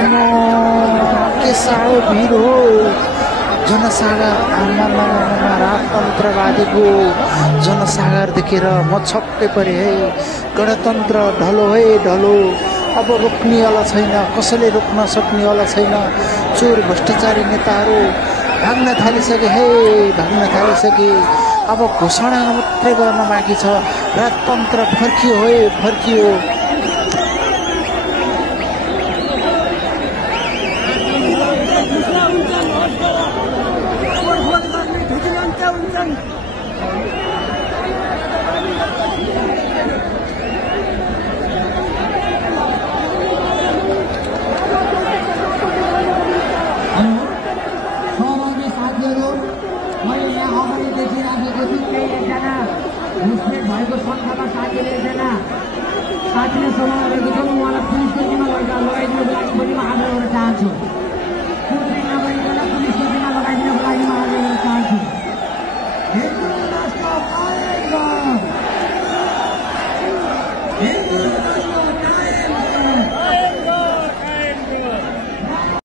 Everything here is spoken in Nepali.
आमा के साह्रो भिड हो जनसागर आमा राजतन्त्रवादीको जनसागर देखेर म छक्कै परे है गणतन्त्र ढलो है ढलो अब रोक्नेवाला छैन कसैले रोक्न सक्नेवाला छैन चोर भ्रष्टाचारी नेताहरू भाग्न थालिसके है भाग्न थालिसके अब घोषणा मात्रै गर्न बाँकी छ राजतन्त्र फर्कियो है फर्कियो साथीले समाएर देखाउनु उहाँलाई पुलिस स्टेसनमा लगेर